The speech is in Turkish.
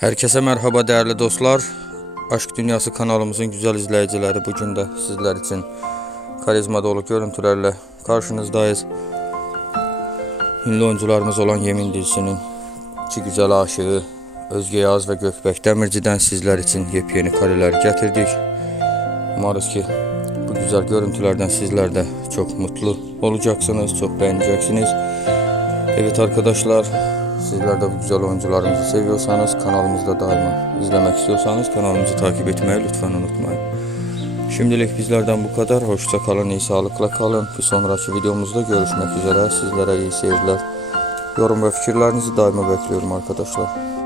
Herkese merhaba değerli dostlar. Aşk Dünyası kanalımızın güzel izleyicileri bugün de sizler için karizma dolu görüntülerle karşınızdayız. Ünlü oyuncularımız olan Yemin dizisinin iki güzel aşığı Özge Yaz ve Gökbek Demirci'den sizler için yepyeni kareler getirdik. Umarız ki bu güzel görüntülerden sizler de çok mutlu olacaksınız, çok beğeneceksiniz. Evet arkadaşlar, sizler de bu güzel oyuncularımızı seviyorsanız, kanalımızda daima izlemek istiyorsanız kanalımızı takip etmeyi lütfen unutmayın. Şimdilik bizlerden bu kadar. Hoşça kalın, iyi sağlıkla kalın. Bir sonraki videomuzda görüşmek üzere. Sizlere iyi seyirler. Yorum ve fikirlerinizi daima bekliyorum arkadaşlar.